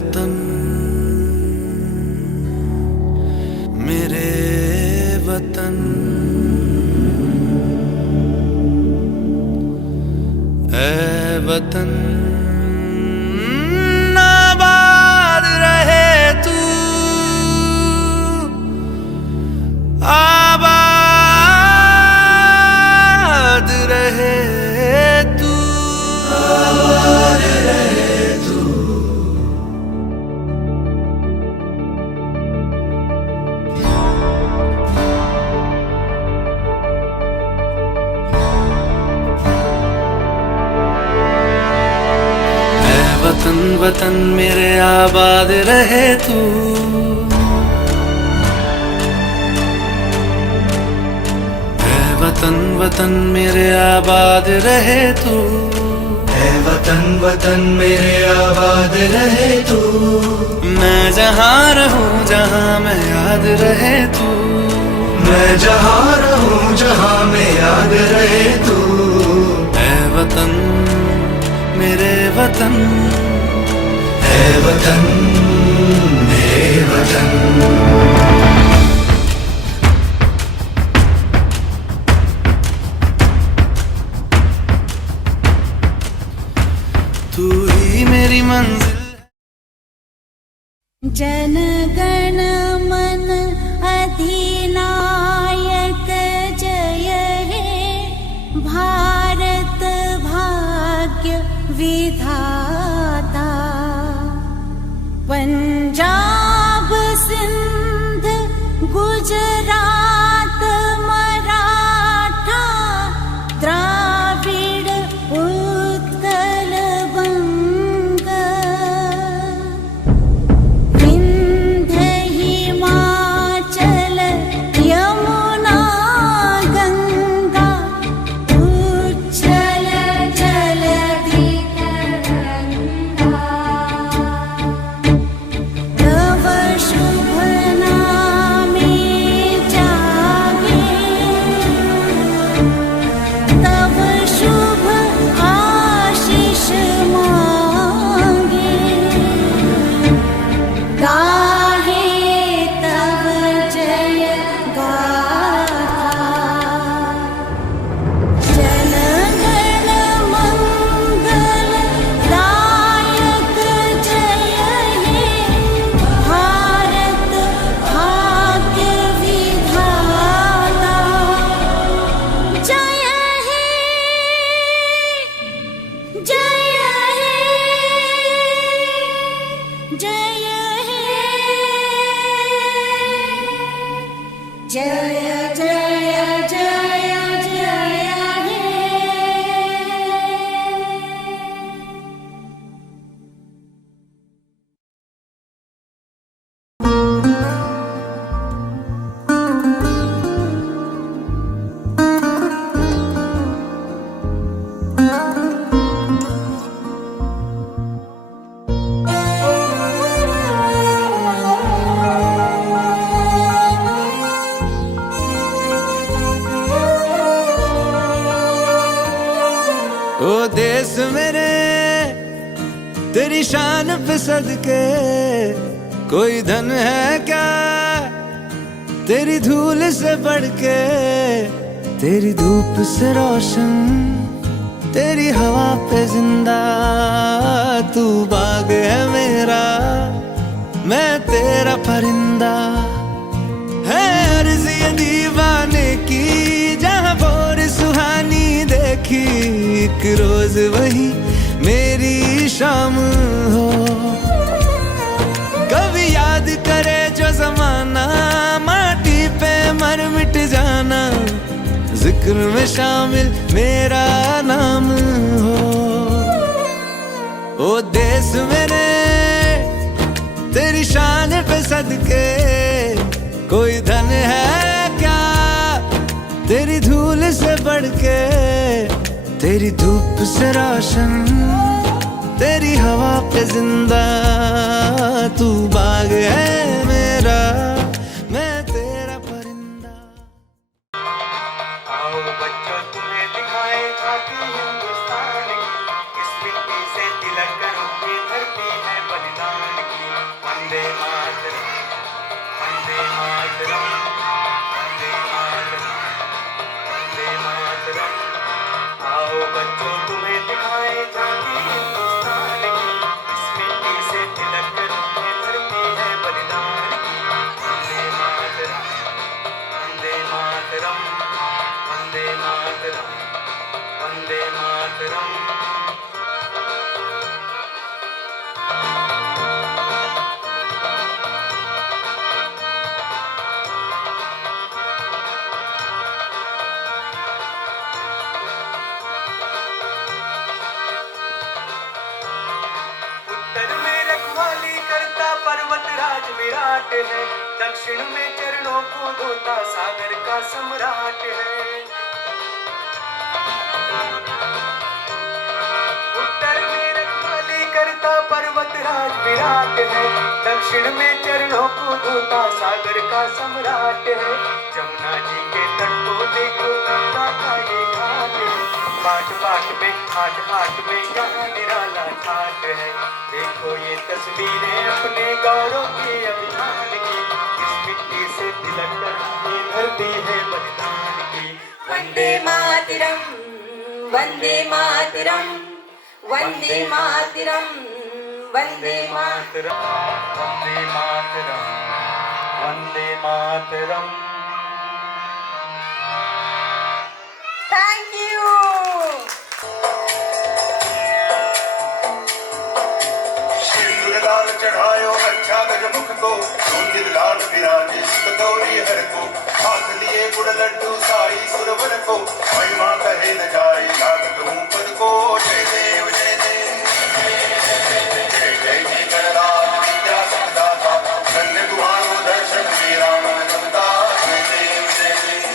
वतन मेरे वतन, ऐ वतन आबाद रहे तू, आबाद रहे तू, आबाद रहे तू। वतन वतन मेरे आबाद रहे तू, ऐ वतन वतन मेरे आबाद रहे तू, ऐ वतन वतन मेरे आबाद रहे तू। मैं जहाँ रहूं जहाँ मैं याद रहे तू, मैं जहाँ रहूं जहाँ मैं याद रहे तू। ऐ वतन मेरे वतन, ऐ वतन मेरे वतन। तू ही मेरी मंजिल। जन गण मन अधिनायक जय हे, भारत भाग्य विधाता। पंजाब सिंध गुजरात मराठा, द्राविड़ उत्कल बंग, विंध्य हिमाचल यमुना गंगा, उच्छल जलधि तरंगा। तव शुभ नामे जागे, तव शुभ आशीष मांगे। गाहे तव जय गाथा, जन गण मंगल दायक जय हे, भारत भाग्य विधाता। जय हे, जय हे, जय हे, जय जय जय जय हे। ओ देश मेरे तेरी शान पे सदके, कोई धन है क्या तेरी धूल से बढ़ के। तेरी धूप से रोशन, तेरी हवा पे जिंदा, तू बाग है मेरा, मैं तेरा परिंदा। है अर्ज़ ये दीवाने की, जहाँ भोर सुहानी देखी, एक रोज वही मेरी शाम हो। कभी याद करे जो जमाना, माटी पे मर मिट जाना, जिक्र में शामिल मेरा नाम हो। ओ देश मेरे तेरी शान पे सदके, कोई धन है क्या तेरी धूल से बढ़ के। तेरी धूप से रोशन, तेरी हवा पे जिंदा, तू बाग है मेरा, मैं तेरा परिंदा। आओ बच्चों तुम्हें दिखाए झांकी हिंदुस्तान की, इस मिट्टी से तिलक करो, ये धरती है बलिदान की। घाट है, दक्षिण में चरणों को धोता सागर का सम्राट है। उत्तर में रखवाली करता पर्वत राज विराट है, दक्षिण में चरणों को धोता सागर का सम्राट है। जमुना जी के तट को देखो गंगा का ये घाट है, बाट बाट में हाट हाट में यहाँ निराला ठाट है। देखो ये तस्वीरें अपने गौरव के अभिमान की, इस मिट्टी से तिलक कर ये धरती है बलिदान की। वंदे मातरम, वंदे मातरम, वंदे मातरम, वंदे मातरम, वंदे मातरम, वंदे मातरम। Thank you. सिंदूर लाल चढ़ायो अच्छा गजमुख को, सुंदर लाल विराजे कतौरी हर को, हाथ लिए गुड़ लड्डू साई सुरवर को, महिमा कहे न जाए लागत हूँ पद को। जय देव जय देव, जय जय जी गणराज विद्या सिद्धाता, धन्य तुम्हारो दर्शन मेरा मन रमता। जय देव जय देव,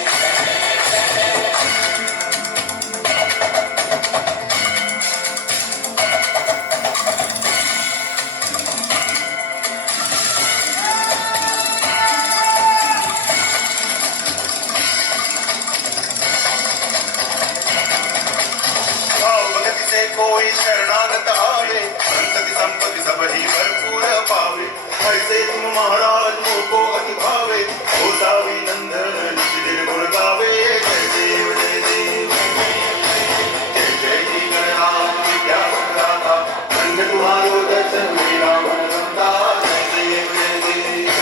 से कोई शरणागत आवे, संतति संपत्ति सब ही भरपूर पावे। ऐसे तुम महाराज मोको अति भावे, हो सावी नंदन निज दिन गुण गावे। जय देव जय देव, जय जय जी गणराज विद्या सिद्धाता, धन्य तुम्हारो दर्शन मेरा मन रमता। जय देव जय देव,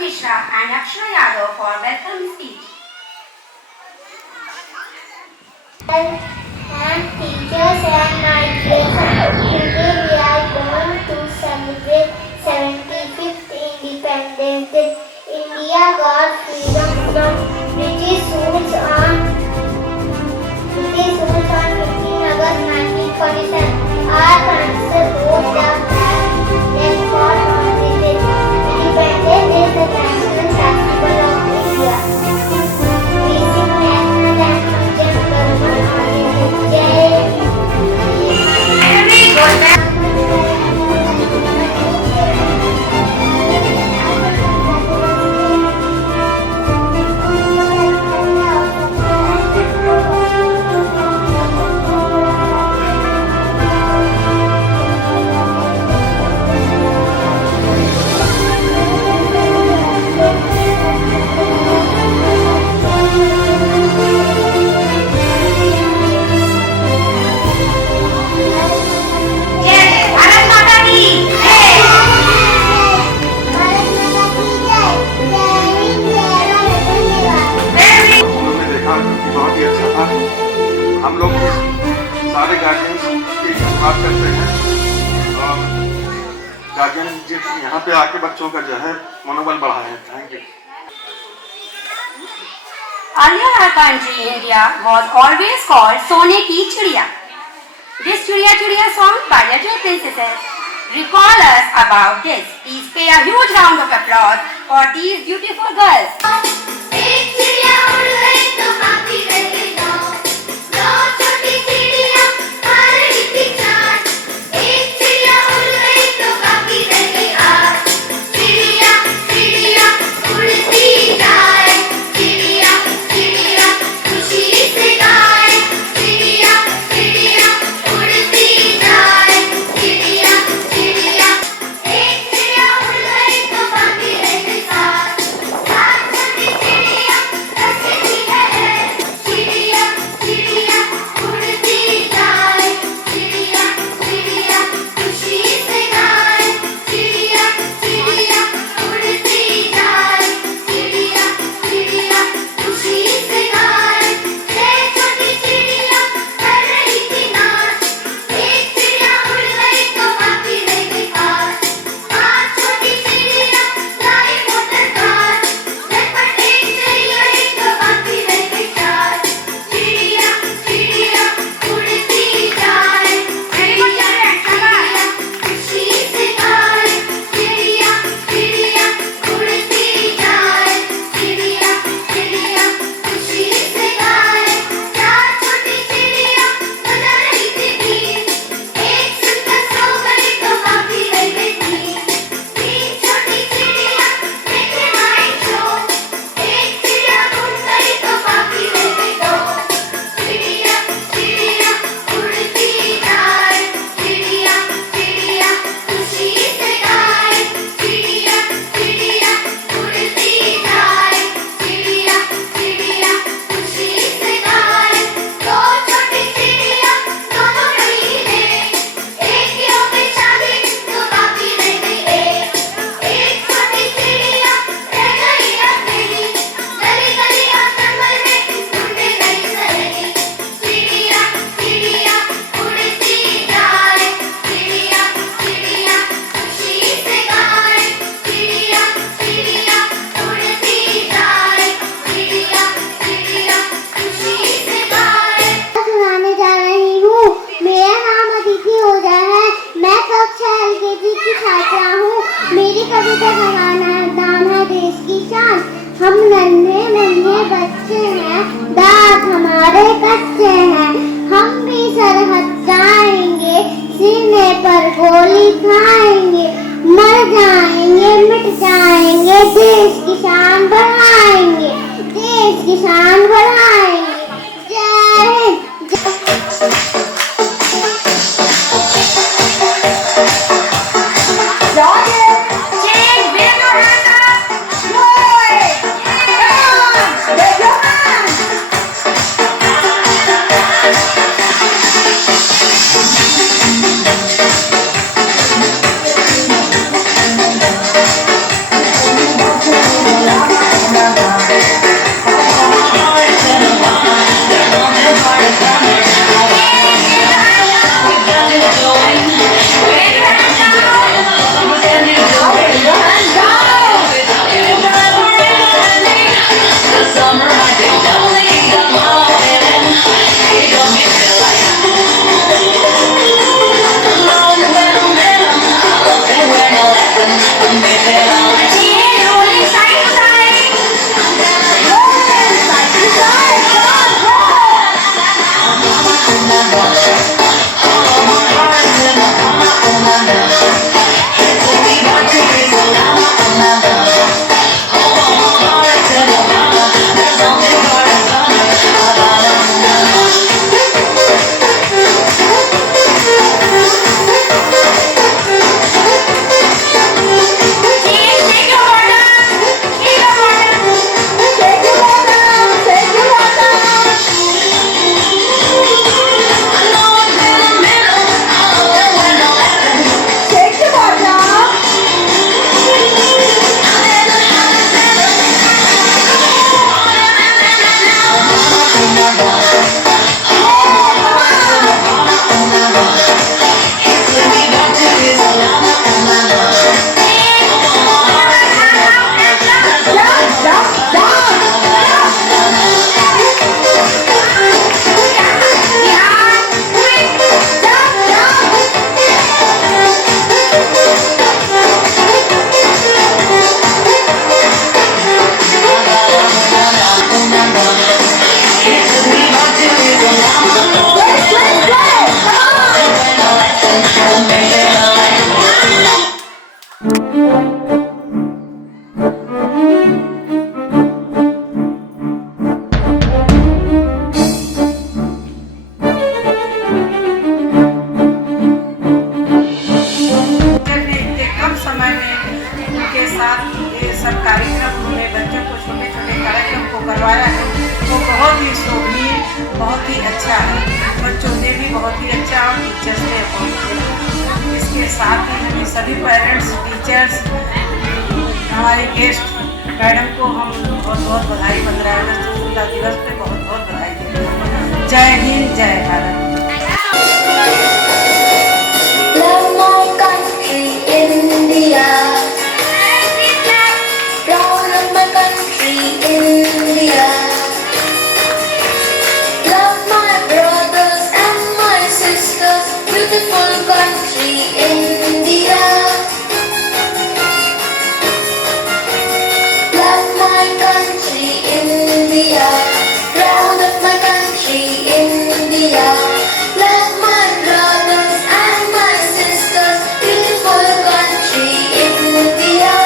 Mishra and Akshara Yadav for welcome speech. And teachers and my friends, today we are going to celebrate 75th Independence Day. India got freedom from British rule on 15 August 1947. Our country wrote the flag and fought on this day. Independence is the national festival of India. We sing national anthem, Jai Garuda Hare. सारे guardians की बात करते हैं और guardian यहाँ पे आके बच्चों का जो है मनोबल बढ़ाए। Thank you. Earlier our country, India, was always called Sone Ki Chidiya. This Chidiya Chidiya song by Little Princesses recall us about this. Please pay a huge round of applause for these beautiful girls. एक चिड़िया उड़ गई तो बाकी रह गई दो छोटी चिड़िया आ रही थी चार। एक चिड़िया उड़ गई तो बाकी रह गई आठ। चिड़िया चिड़िया उड़ती जाए, चिड़िया चिड़िया खुशी से गाए। चिड़िया चिड़िया उड़ती जाए, चिड़िया चिड़िया। एक चिड़िया उड़ गई तो बाकी रह गई सात। सात छोटी चिड़िया हंसती है, चिड़िया चिड़िया उड़ती जाए। चिड़िया चिड़िया खुशी से गाए, चिड़िया चिड़िया उड़ती जाए। चिड़िया चिड़िया खुशी से गाए। छह छोटी चिड़िया कर रही थी नाच। एक चिड़िया उड़ गई तो बाकी रह गई पाँच। पाँच छोटी चिड़िया लाई मोटर कार। झटपट एक चली गई तो बाकी रह गई चार। चिड़िया चिड़िया उड़ती जाए, चिड़िया चिड़िया खुशी से गाए। चिड़िया चिड़िया उड़ती जाए, चिड़िया चिड़िया खुशी से गाए। चार छोटी चिड़िया बजा रही थी बीन। एक सुनकर सो गई तो बाकी रह गई तीन। तीन छोटी चिड़िया देखे नाइट शो। एक चिड़िया उड़ गई तो बाकी रह गई दो। चिड़िया चिड़िया उड़ती जाए, चिड़िया चिड़िया खुशी से गाए। चिड़िया चिड़िया उड़ती जाए, चिड़िया चिड़िया खुशी से गाए। दो छोटी चिड़िया दोनों रहीने, एक की हो गई शादी तो बाकी रह गई एक। एक छोटी चिड़िया रह गई अकेली, गली गली और जंगल में ढूंढे गई सहेली। चिड़िया चिड़िया उड़ती जाए, चिड़िया चिड़िया खुशी से गाए। चिड़िया चिड़िया उड़ती जाए, चिड़िया चिड़िया खुशी से गाए। सुनाने जा रही हूँ। मेरा नाम अदिति ओझा है। मैं कक्षा LKG की छात्रा हूँ। मेरी कविता का नाम है देश की शान। हम नन्हे मुन्ने बच्चे हैं, दांत हमारे कच्चे हैं। हम भी सरहद जाएंगे, सीने पर गोली खाएंगे। मर जाएंगे मिट जाएंगे, देश की शान बढ़ाएंगे, देश की शान बढ़ाएंगे। जय Hind. Change, wave your hand up. Blow it. Come on, wave your hand. Bye. सभी पेरेंट्स, टीचर्स, हमारे गेस्ट मैडम को हम बहुत बहुत बधाई। 15 अगस्त स्वतंत्रता दिवस पे बहुत बहुत बधाई देते हैं। जय हिंद, जय Bharat. Love my country, India. Proud of my country, India. Love my brothers and my sisters, beautiful country, India. Love my country, India. Proud of my country, India. Love my brothers and my sisters, beautiful country, India.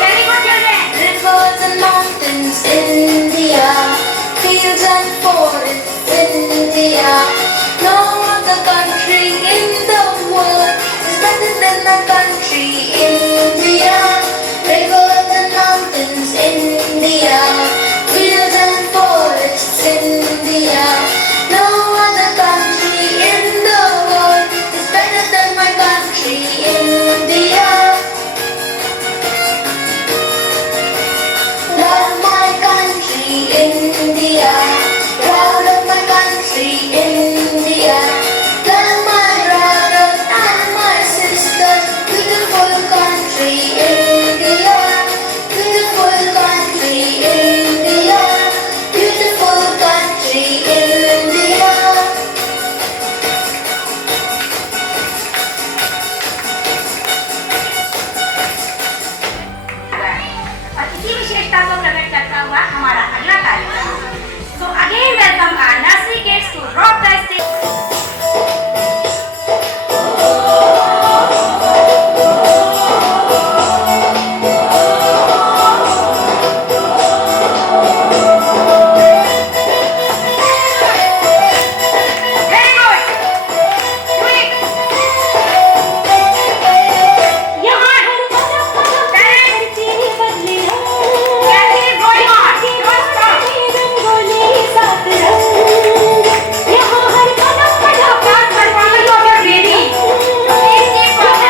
Very good, children. Rivers and mountains, India. Fields and forests, India. No other country in the world is better than my country, India. Rivers and mountains, India. Fields and forests, India. No other country in the world is better than my country, India. Love my country, India. Proud of my country, India. Love my brothers and my sisters, beautiful country, India. Beautiful country, India. Beautiful country, India. और इसी विशेषता को प्रकट करता हुआ हमारा अगला कार्यक्रम। So again welcome our nursery kids to rock the stage. Very good. Do it. यहाँ talent. Can keep going on. Don't stop. Fast performance of your baby. Please keep going. Very good.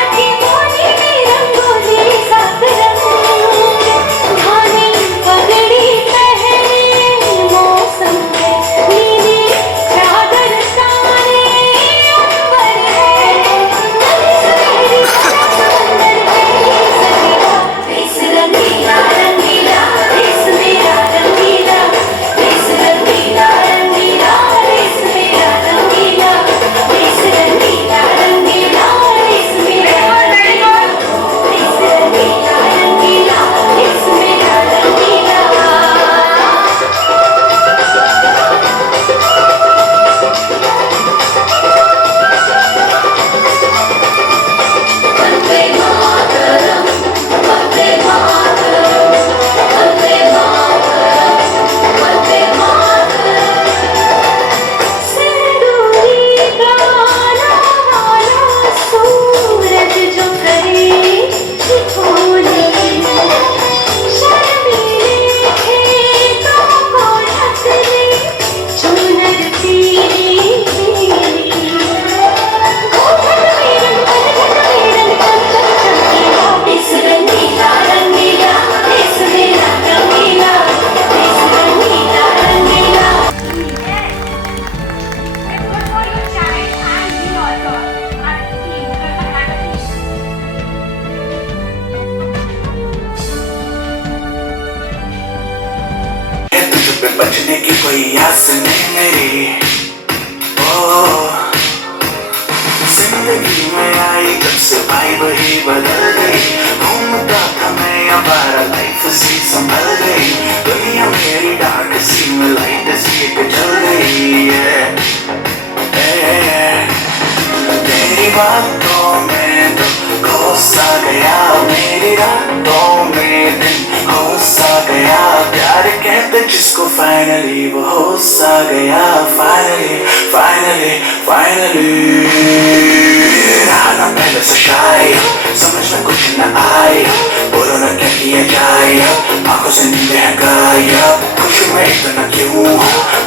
It's good for your child and you also. Our team, तुझ पे बचने की कोई आस नहीं मेरी। ओ जिंदगी में आई जब से भाई वही बदल गई। घूमता था मैं हमारा लाइफ सी संभल गई। दुनिया मेरी डार्क सी में लाइट सी एक जल गई है। तेरी बातों में तो खो सा गया, मेरी रातों में दिन हो सा गया। प्यार कहते जिसको फाइनली वो हो सा गया। फाइनली फाइनली फाइनली रहना पहले से शायद समझ में कुछ न आए। बोलो न क्या किया जाए, आंखों से नींदें हैं गायब। खुशी में इतना क्यों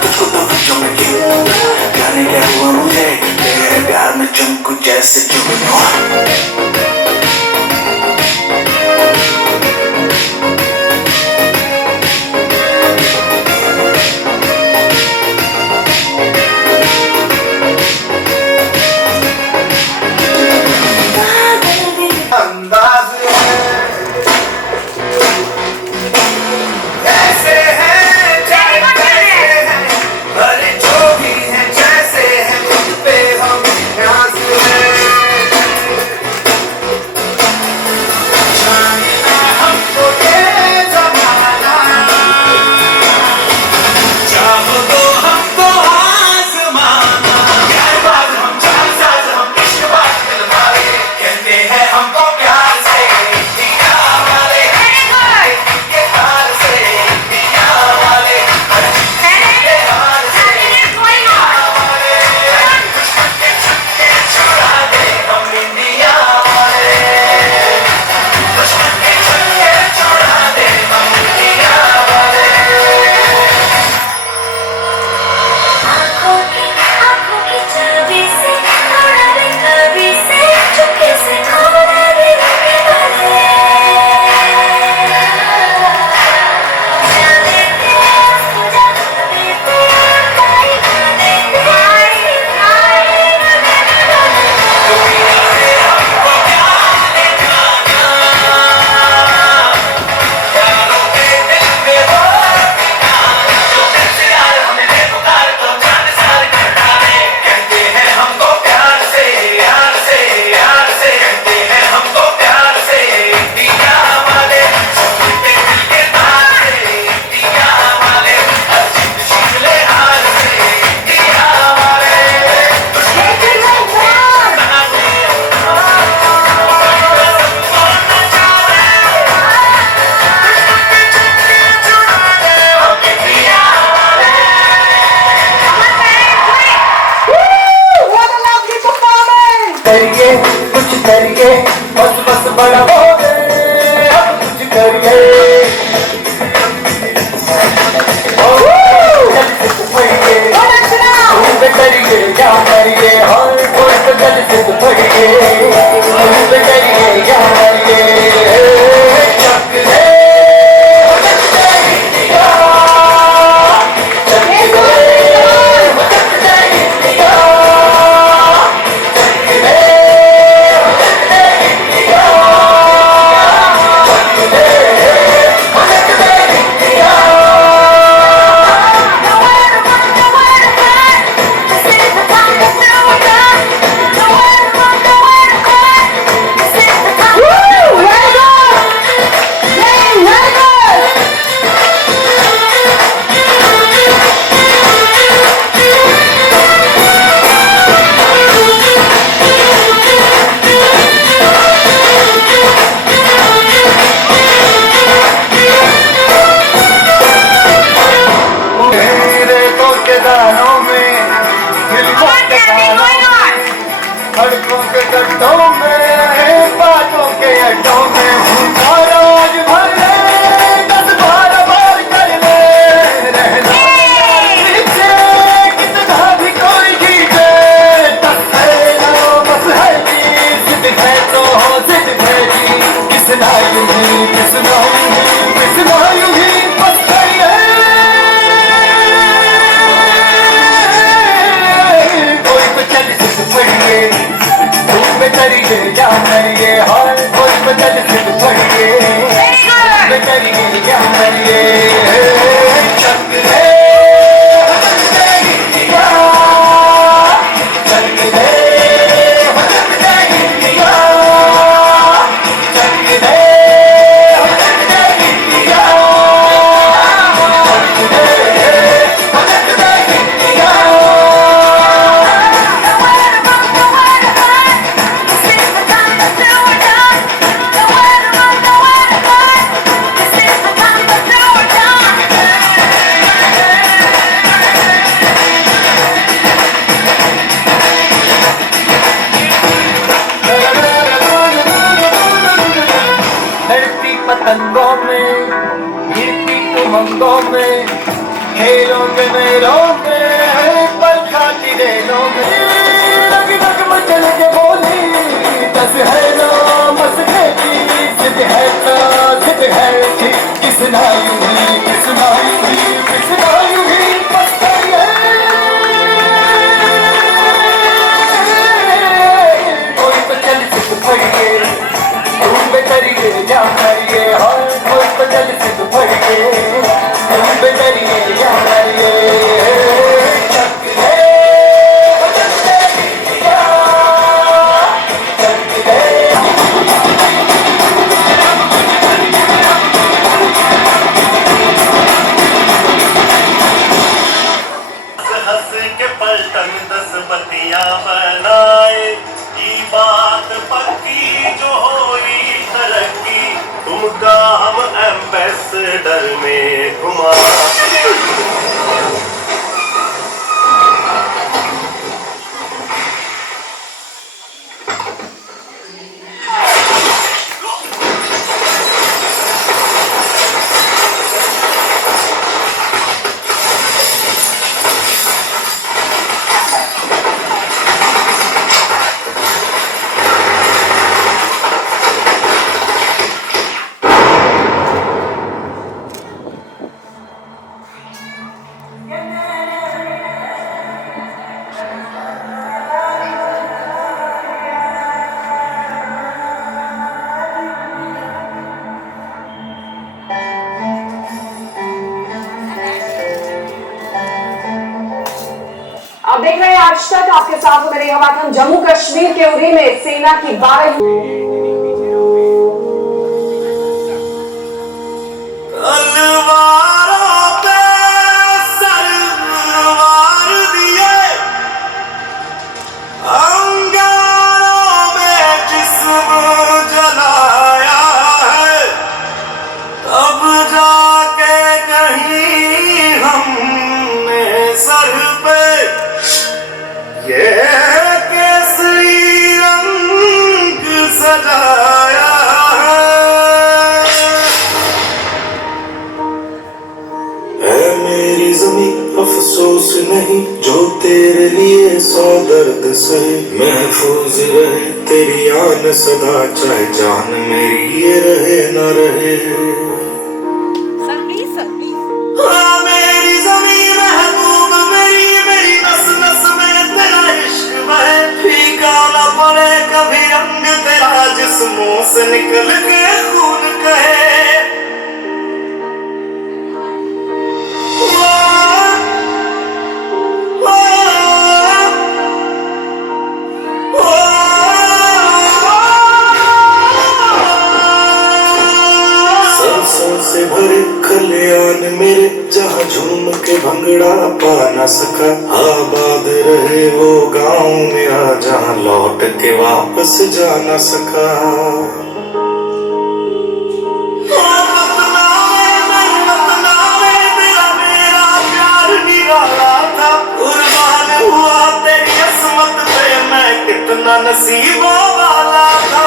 तुझको तो बच्चों में क्यों, जाने क्या हुआ मुझे तेरे प्यार में चमकू जैसे जुगनू अंदाज ऐसे हैं चाहे कैसे हैं भले जो भी हैं जैसे हैं खुद पे हम न्याज हैं जानना हमको ये जमाना चाहो तो हमको आज़माना यार बात हम चाल साज हम इश्क बात दिलवाए कहते हैं हमको प्यार से दिया वाले ये हाल से दिया वाले ये हाल से दिया वाले छक्के छक्के छुड़ा दे हम इंडिया वाले छक्के छक्के छुड़ा दे हम इंडिया वाले आँखों की छवि से थोड़ा भी कभी से चुपके से खोना दे रखने वाले जाने दे उसको जाने दे गाई गाने दे गाई गाने वाले यारों के दिल में हो ठिकाना जो दिल से यार हमें बेपुकार तो जान सार कर डाले कहते हैं हमको प्यार से यार से यार से कहते हैं हमको प्यार से दिया वाले सभी पे दिल के तार से दिया वाले हर जिद शीले हार से दिया वाले करिए कुछ करिए बस बस बड़ा हो गए अब कुछ करिए करिए क्या करिए हर कोई तो जल से पड़िए करिए क्या करिए दानों में फिल्मों के गानों सड़कों के गड्ढों में बातों के अड्डों में और आज भर ले 10-12 बार कर ले रहना पीछे कितना भी कोई जीते बस है जी जिद है तो हो जिद है जी किसना यूं ही किसना यूं ही बस करिए करिए क्या करिए हर कोई बदल से पड़िए पलटन 10 बत्तियां बनाए, ये बात पक्की जो होई तरक्की, तुमका हम एम्बेसडर में घुमा। आप देख रहे हैं आज तक, आपके साथ मेरे हम जम्मू कश्मीर के उरी में सेना की 12 अफसोस नहीं जो तेरे लिए 100 दर्द से महफूज रहे तेरी आन सदा, चाहे जान मेरी ये रहे न रहे। हाँ मेरी ज़मीन महबूब मेरी, मेरी नस नस में तेरा इश्क बहे, फीका न पड़े कभी रंग तेरा जिस्मों से निकल के खून कहे। से भरे खलियान मेरे, जहाँ झूम के भंगड़ा पा न सका, आबाद रहे वो गांव मेरा जहाँ लौट के वापस जा न सका। मेरा प्यार निराला था, कुर्बान हुआ तेरी किस्मत पे मैं कितना नसीबों वाला था।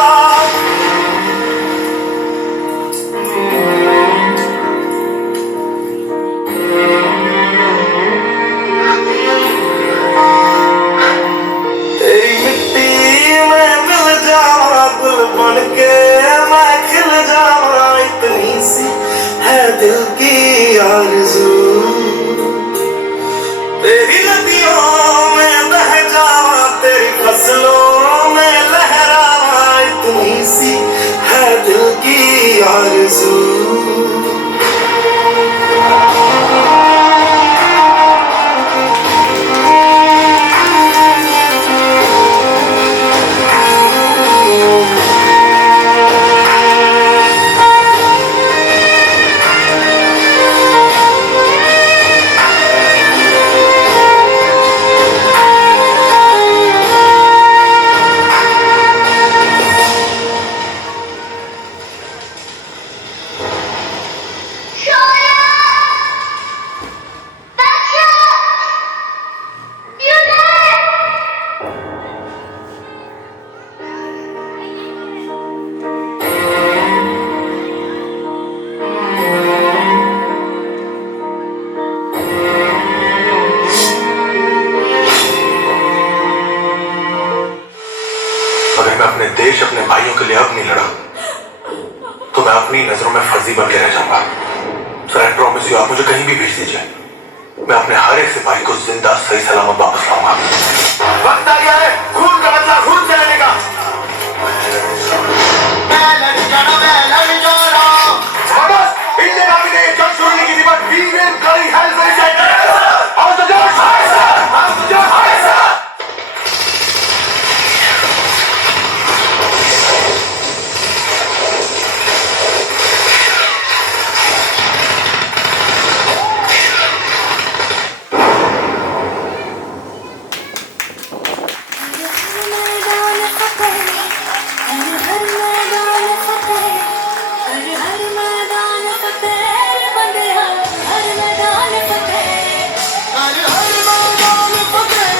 दिल की आरज़ू तेरी नदियों में बह जावा, तेरी फसलों में लहरावा, इतनी सी है दिल की आरज़ू। अपने देश अपने भाइयों के लिए अब नहीं लड़ा तो मैं अपनी नजरों में फर्जी बन के रह जाऊंगा। सर आई प्रॉमिस यू, आप मुझे कहीं भी भेज दीजिए, मैं अपने हर एक सिपाही को जिंदा सही सलामत वापस लाऊंगा। वक्त आ गया है खून का बदला खून से लेने का। इंडियन आर्मी ने जंग शुरू नहीं की थी, but we will carry hell very side. How the जॉर्ज हाउ द जॉर्ज हर मैदान फतेह, हर मैदान फतेह बंदिया, हर मैदान फतेह, हर मैदान फतेह,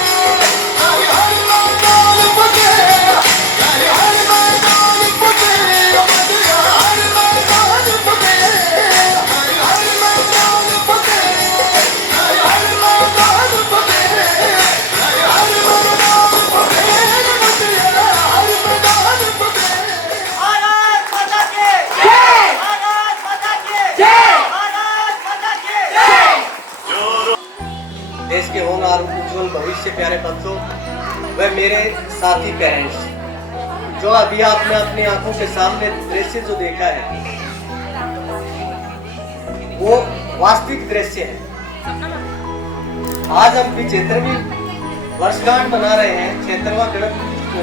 हर मैदान फतेह, हर मैदान फतेह, बंदिया हर मैदान फतेह, हर मैदान फतेह, हर मैदान फतेह, हर मैदान फतेह, बंदिया हर मैदान फतेह। भारत माता की जय। भारत माता की जय। भारत माता की देश के होनहार उज्जवल भविष्य प्यारे बच्चों व मेरे साथी पेरेंट्स, जो अभी आपने अपनी आंखों के सामने दृश्य जो देखा है वो वास्तविक दृश्य है। आज हम 75वीं वर्षगांठ मना रहे हैं, 76वां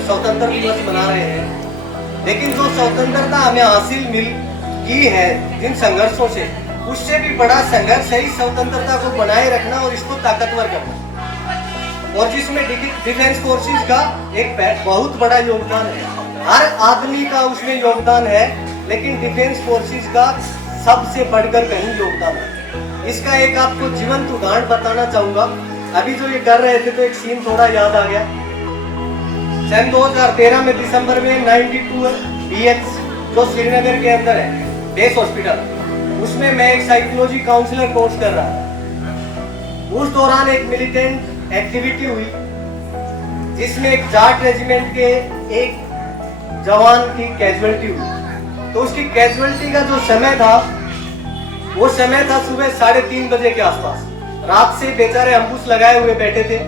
स्वतंत्र दिवस मना रहे हैं, लेकिन जो स्वतंत्रता हमें हासिल की है जिन संघर्षों से, उससे भी बड़ा संघर्ष है इस स्वतंत्रता को बनाए रखना और इसको ताकतवर करना, और जिसमें डिफेंस फोर्सेस का एक बहुत बड़ा योगदान है। हर आदमी का उसमें योगदान है, लेकिन डिफेंस फोर्सेस का सबसे बढ़कर कहीं योगदान है। इसका एक आपको जीवंत उदाहरण बताना चाहूंगा। अभी जो ये कर रहे थे तो एक सीन थोड़ा याद आ गया। सन 2013 में दिसंबर में 92 BH जो श्रीनगर के अंदर है बेस हॉस्पिटल, उसमें मैं एक साइकोलॉजी काउंसलर कोर्स कर रहा था। उस दौरान एक मिलिटेंट एक्टिविटी हुई जिसमें एक जाट रेजिमेंट के एक जवान की कैजुअलिटी हुई। तो उसकी कैजुअलिटी का जो समय था वो समय था सुबह 3:30 बजे के आसपास। रात से बेचारे अम्बुस लगाए हुए बैठे थे।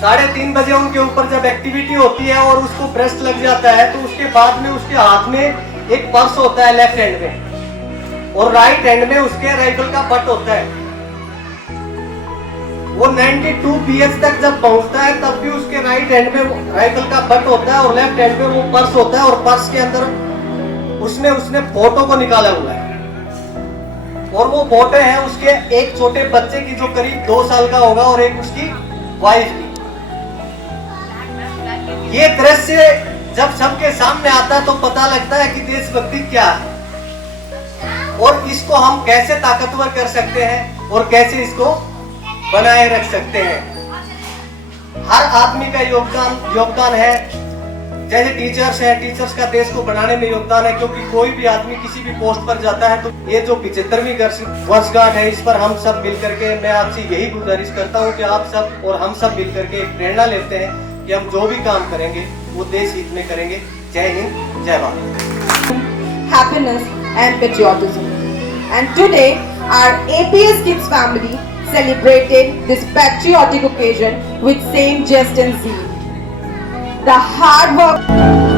3:30 बजे उनके ऊपर जब एक्टिविटी होती है और उसको ब्रेस्ट लग जाता है, तो उसके बाद में उसके हाथ में एक पर्स होता है लेफ्ट हैंड में, और राइट हैंड में उसके राइफल का बट होता है। वो 92 BH तक जब पहुंचता है तब भी उसके राइट हैंड में राइफल का बट होता है और लेफ्ट हैंड में वो पर्स होता है, और पर्स के अंदर उसने फोटो को निकाला हुआ है, और वो फोटो है उसके एक छोटे बच्चे की जो करीब 2 साल का होगा और एक उसकी वाइफ की। ये दृश्य जब सबके सामने आता है तो पता लगता है कि देशभक्ति क्या है और इसको हम कैसे ताकतवर कर सकते हैं और कैसे इसको बनाए रख सकते हैं। हर आदमी का योगदान है। जैसे टीचर्स हैं, टीचर्स का देश को बनाने में योगदान है, क्योंकि कोई भी आदमी किसी भी पोस्ट पर जाता है तो ये जो 75वीं वर्षगांठ है, इस पर हम सब मिलकर के, मैं आपसे यही गुजारिश करता हूँ कि आप सब और हम सब मिलकर के एक प्रेरणा लेते हैं कि हम जो भी काम करेंगे वो देश हित में करेंगे। जय हिंद, जय Bharat. happiness and patriotism. And today, our APS Kids family celebrated this patriotic occasion with same zest and zeal. The hard work